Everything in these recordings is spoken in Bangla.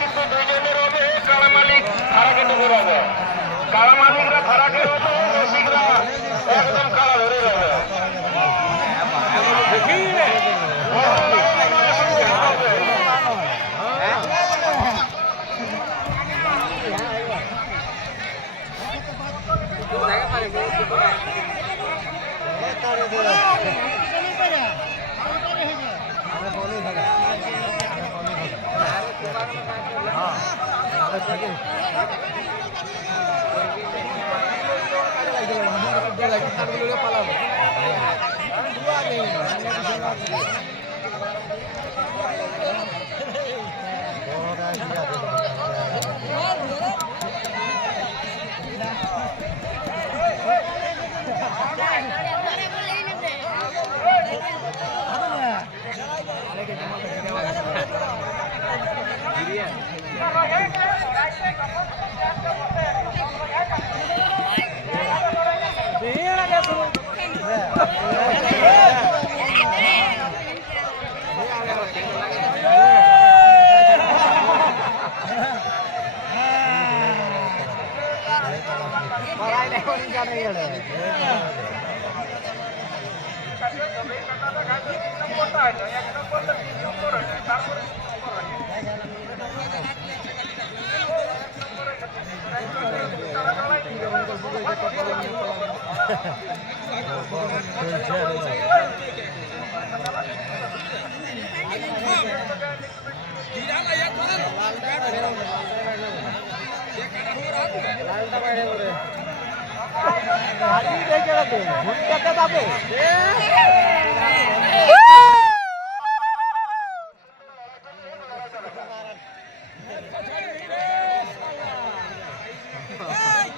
কিন্তু দুইজনের হবে কারা মালিক ফারাকে ঢুকে যাবে, কারা মালিকরা ফারাকে হবে, রসিকরা একদম কারা ধরে যাবে।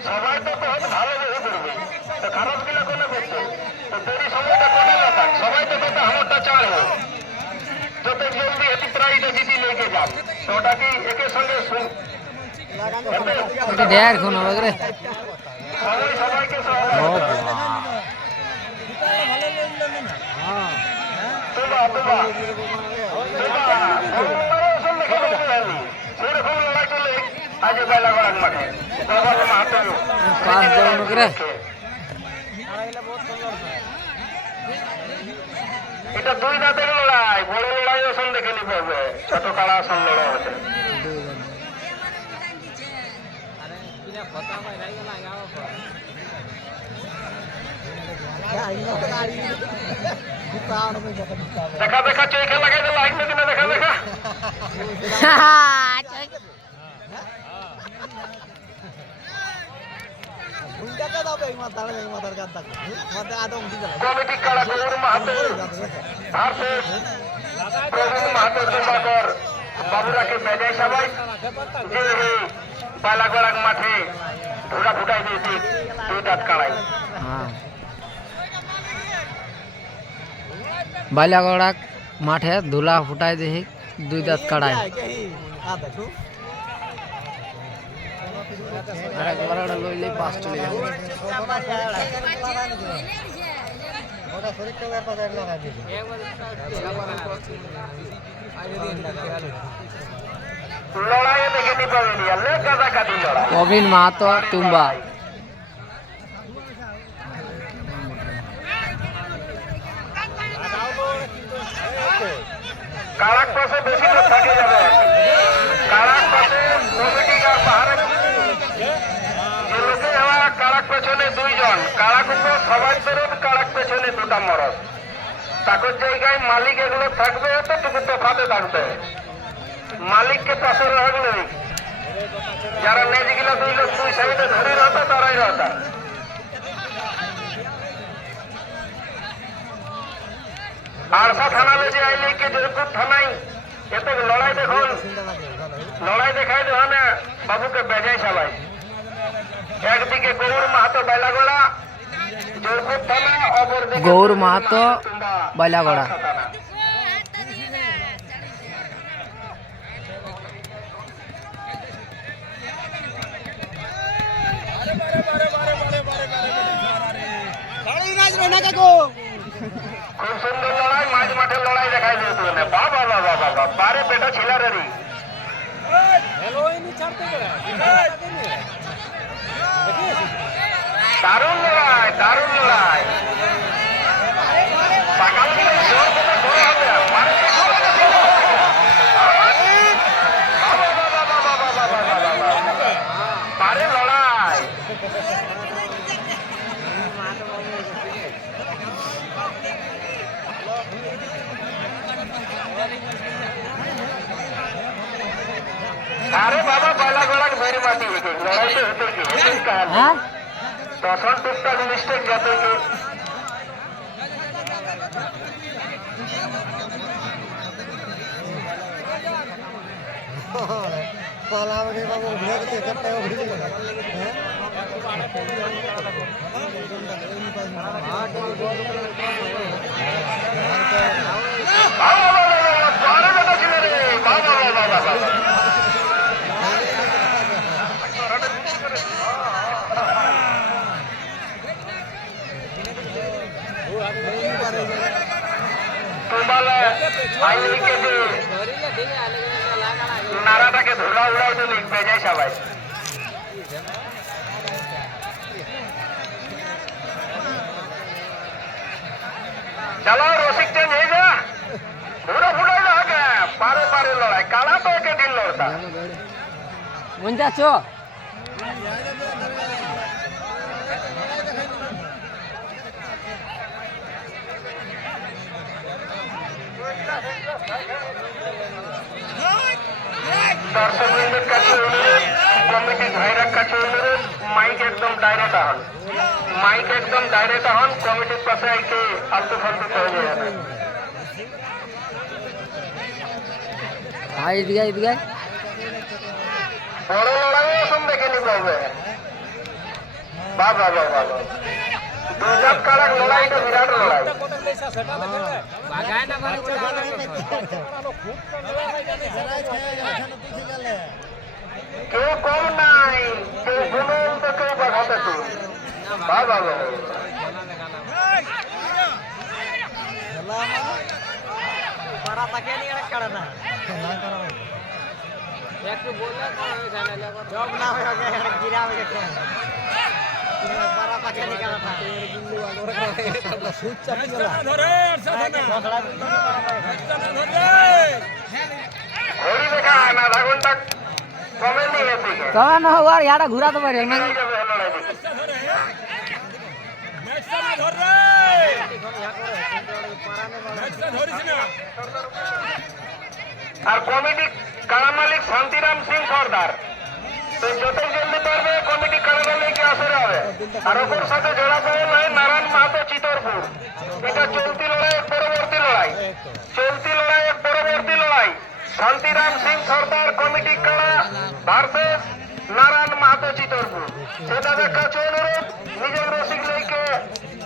সবাই তো ভালো করবে, খারাপ গুলা কোনো করছে দেরি সময়টা কোনো না থাক, সবাই তো কথা আমারটা চাড়বে, যত জলদি এটি প্রাইজটা জিতি লেগে যান। তো ওটা কি একের সঙ্গে সবাই সবাইকে সেরকম লড়াই চলে আজ বেলা গড়াক মাঠে এটা দুই দাঁতের লড়াই, বড় লড়াই আসন দেখে নিতে হবে, ছোট কাড়া আসন লড়াই হচ্ছে। দেখা দেখা চোখে লাগাই দিল, আইন কিনা দেখা দেখা কমিটি কাড়া গৌর মাহাতো বাবুরাকে বেজায় সবাই যে পালাগড়াক মাঠে ঘোড়া ফুটাই দিয়েছি দুই দাঁত কাড়াই। বালিয়াগড়াক মাঠে ধুলা ফুটাই দিই দুই দাঁত কাড়াই। লইলে পাঁচ চলে যাবে। প্রবীণ মাহাতো তুম্বা কারাক পাশে বেশি লোক থাকে যাবে, কারাক পাশে কমিটি পাহাড়ে যে লোকে যাওয়া কারাক পেছনে দুইজন, কারাক উপর সবাই বেরোন, কারাক পেছনে দুটা মরদ, তাকর জায়গায় মালিক এগুলো থাকবে, এতটুকু তো ফাঁদে থাকবে, মালিককে পাশে রাখলে যারা নেজগুলো দুই লোক দুই সাইডে ধরে রহতা তারাই রহতা। আরসা থানালে যে আইলে কে জয়পুর থানায় এত লড়াই দেখুন, লড়াই দেখাই দেওয়া না বাবুকে বেজাই সবাই, একদিকে গৌর মাহাতো বেলাগড়া জয়পুর থানা, অপরদিকে গৌর মাহাতো বেলাগড়া। খুব সুন্দর লড়াই, মাঝ মাঠের লড়াই দেখাই দিয়েছে বাবা বাবা বাবা বারে বেটা ছিলারেরই দারুণ লড়াই, দারুণ লড়াই। পাকাল দিলে জোর কথা জোর হবে। বারে বারে লড়াই। আরে বাবা বালা গলার মেরে মাটি লড়াই তো হতে কি হ্যাঁ তখন টুকটাক মিস্টেক যত কি নারাটাকে ধুলা উড়াই তো লিখবে যাই সবাই চলো রসিক চেঞ্জ হয়ে যা ঘুরে ফুটাই না আগে পারে পারে লড়াই কালা তো একে দিন লড়তা যাচ্ছ দর্শকবৃন্দের কাছে অনুরোধ, কমিটির ভাইরার কাছে অনুরোধ, মাইক একদম ডাইরেক্ট হন, মাইক একদম ডাইরেক্ট হন, কমিটির পাশে একে আলতু ফালতু হয়ে যাবে। এদিকে বড় লড়াই এখন দেখে নিতে হবে। বাবা বাবা বাবা দুজাত কাড়ার লড়াইটা বিরাট লড়াই। কেউ কম নাই, কেউ গুণন তো কেউ বাঘাতে তো বাবা বাবা একটু বললে জব না হয়ে গিরা হয়ে গেছে বারা পাকে নিকালা था সুচ চাপি গলা ধরে ঘড়ি দেখা না আধা ঘন্টা কমে নিয়ে গেছে কারণ হওয়ার ইয়াটা ঘুরাতে পারে না আর কমিটি কাড়া মালিক শান্তিরাম সিং সর্দার তো যতই জলদি পারবে কমিটি কাড়া লেগে আসরে হবে। আর ওর সাথে জোড়া পাওয়া নয় নারায়ণ মাহাতো চিতরপুর। এটা চলতি লড়াই পরবর্তী লড়াই, চলতি লড়াই পরবর্তী লড়াই শান্তিরাম সিং সর্দার কমিটি কাড়া ভার্সেস নারায়ণ মাহাতো চিতরপুর। সেটা দেখার অনুরোধ, নিজের রসিক লেগে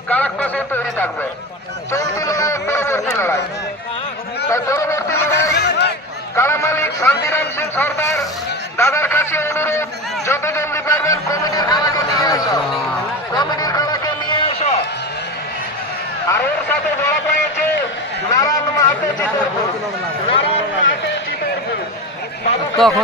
কাড়ার পাশে তৈরি থাকবে। চলতি লড়াই পরবর্তী লড়াই, তাই পরবর্তী লড়াই কাড়া মালিক শান্তিরাম সিং সর্দার দাদার কাছে অনুরোধ, যত জলদি পারবেন কমিটির কাড়াকে নিয়ে এসো, কমিটির কাড়াকে নিয়ে এসো। আর ওর সাথে জড়া পেয়েছে নারায়ণ মাহাতো চিতরপুর, নারায়ণ মাহাতো চিতরপুর। তখন